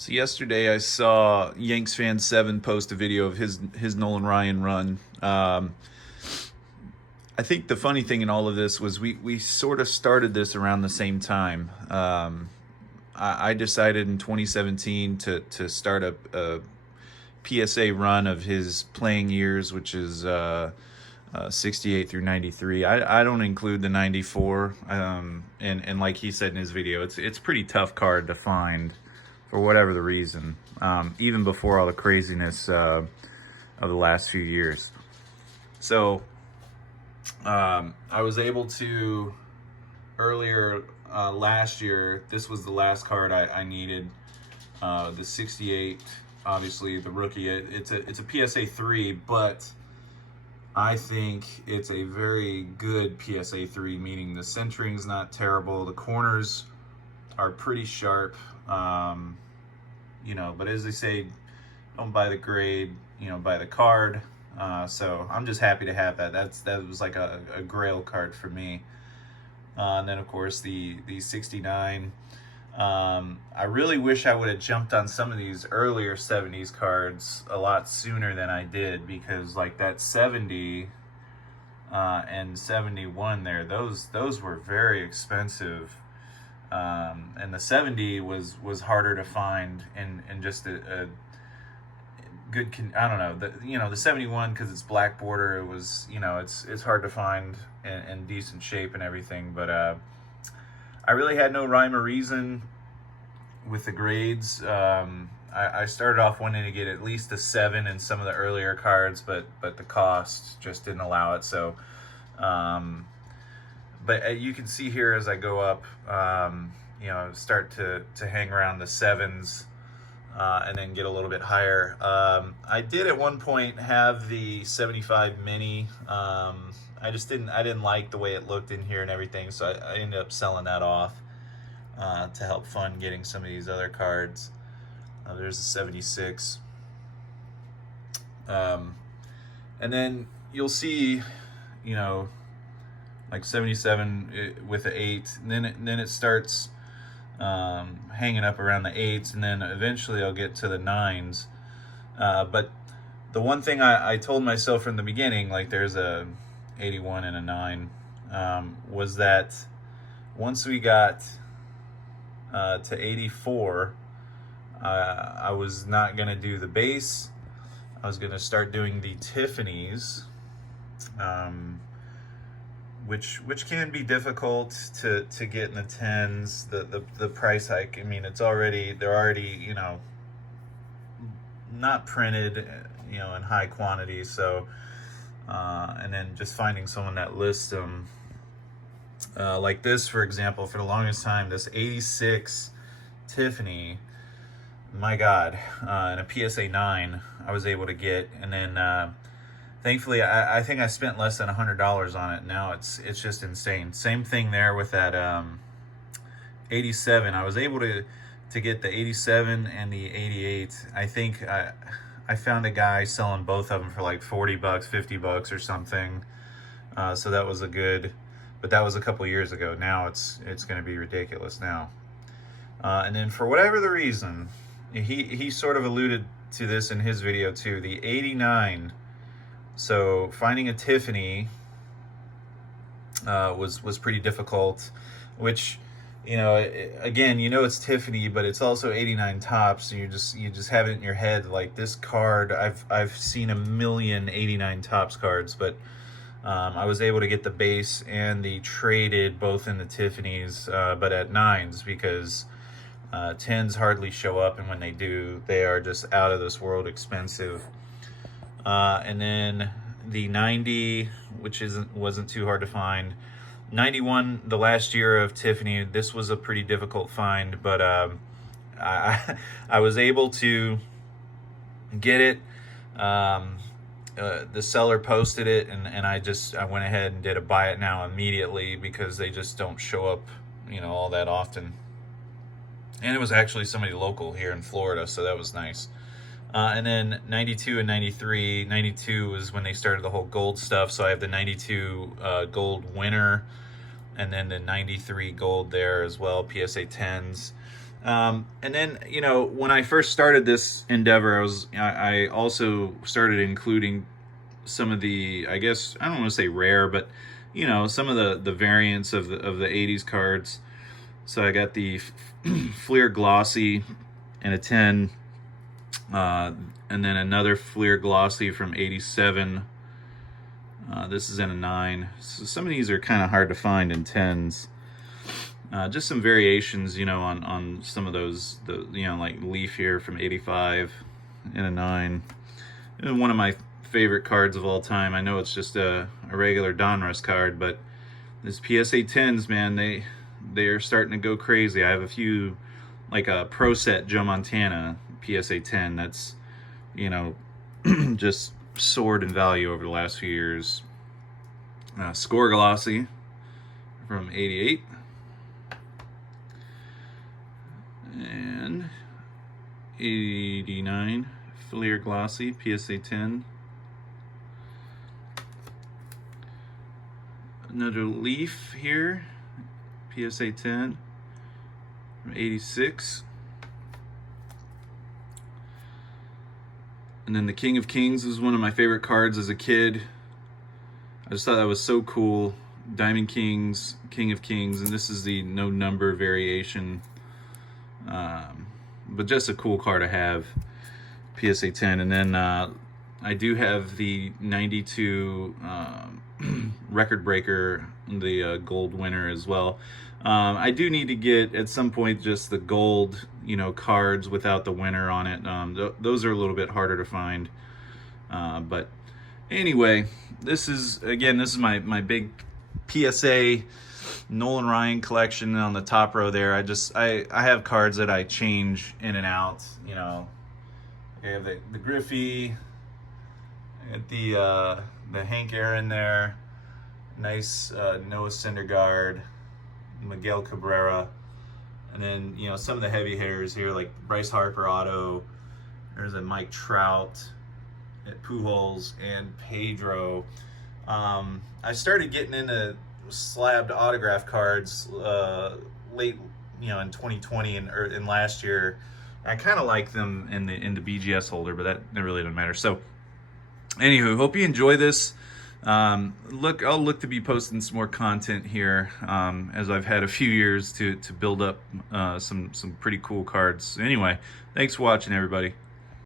So yesterday I saw Yanks fan 7 post a video of his Nolan Ryan run. I think the funny thing in all of this was we sort of started this around the same time. I decided in 2017 to start a PSA run of his playing years, which is 68 through 93. I don't include the 94. And like he said in his video, it's a pretty tough card to find for whatever the reason, even before all the craziness of the last few years. So I was able to, earlier last year, this was the last card I needed, the 68, obviously the rookie. It's a PSA 3, but I think it's a very good PSA 3, meaning the centering's not terrible, the corners are pretty sharp, but as they say, don't buy the grade, buy the card. So I'm just happy to have that. That was like a grail card for me. And then of course the 69. I really wish I would have jumped on some of these earlier 70s cards a lot sooner than I did, because like that 70 and 71 there, those were very expensive. And the 70 was harder to find in just a good I don't know, the 71, because it's black border, it was, it's hard to find in decent shape and everything. But I really had no rhyme or reason with the grades. I started off wanting to get at least a 7 in some of the earlier cards, but the cost just didn't allow it. So but you can see here as I go up, start to hang around the 7s, and then get a little bit higher. I did at one point have the 75 mini. I didn't like the way it looked in here and everything, so I ended up selling that off to help fund getting some of these other cards. There's the 76. And then you'll see, like 77 with the 8, and then it starts hanging up around the 8s, and then eventually I'll get to the 9s. But the one thing I told myself from the beginning, like there's a 81 and a 9, was that once we got to 84, I was not going to do the base. I was going to start doing the Tiffanys, which can be difficult to get in the 10s. The price hike, I mean, they're already not printed, in high quantity. So and then just finding someone that lists them, like this, for example, for the longest time, this 86 Tiffany, my God, and a PSA 9 I was able to get. And then thankfully, I think I spent less than $100 on it. Now it's just insane. Same thing there with that 87. I was able to get the 87 and the 88. I think I found a guy selling both of them for like $40, $50 or something. So that was but that was a couple years ago. Now it's going to be ridiculous now. And then for whatever the reason, he sort of alluded to this in his video too, the 89. So finding a Tiffany was pretty difficult, which, again, it's Tiffany, but it's also 89 tops. And you just have it in your head, like this card, I've seen a million 89 tops cards, but I was able to get the base and the traded both in the Tiffany's, but at 9s, because 10s hardly show up, and when they do, they are just out of this world expensive. And then the 90, which wasn't too hard to find. 91, the last year of Tiffany, this was a pretty difficult find, but I was able to get it. The seller posted it, and I went ahead and did a buy it now immediately, because they just don't show up, all that often. And it was actually somebody local here in Florida, so that was nice. And then 92 and 93. 92 was when they started the whole gold stuff, so I have the 92 gold winner, and then the 93 gold there as well, PSA 10s. And then, you know, when I first started this endeavor, I also started including some of the, I guess, I don't want to say rare, but, you know, some of the variants of the 80s cards. So I got the Fleer Glossy in a 10, and then another Fleer Glossy from 87. This is in a 9. So some of these are kind of hard to find in 10s. Just some variations, you know, on some of those, you know, like Leaf here from 85 in a 9. And one of my favorite cards of all time. I know it's just a regular Donruss card, but this PSA 10s, man, they are starting to go crazy. I have a few, like a Pro Set Joe Montana PSA 10 that's, you know, just soared in value over the last few years. Score Glossy from 88. And 89 Fleer Glossy PSA 10. Another Leaf here, PSA 10 from 86. And then the King of Kings is one of my favorite cards as a kid. I just thought that was so cool. Diamond Kings, King of Kings, and this is the no number variation. But just a cool card to have, PSA 10. And then I do have the 92 record breaker, the gold winner as well. I do need to get at some point just the gold, you know, cards without the winner on it. Those are a little bit harder to find. But anyway, this is my big PSA Nolan Ryan collection on the top row there. I have cards that I change in and out, you know. I have the Griffey, I got the Hank Aaron there, nice Noah Syndergaard, Miguel Cabrera, and then, you know, some of the heavy hitters here like Bryce Harper auto. There's a Mike Trout at Pujols and Pedro. I started getting into slabbed autograph cards late, you know, in 2020 and last year. I kind of like them in the BGS holder, but that really doesn't matter. So anywho, hope you enjoy this. I'll look to be posting some more content here, as I've had a few years to build up some pretty cool cards. Anyway, thanks for watching, everybody.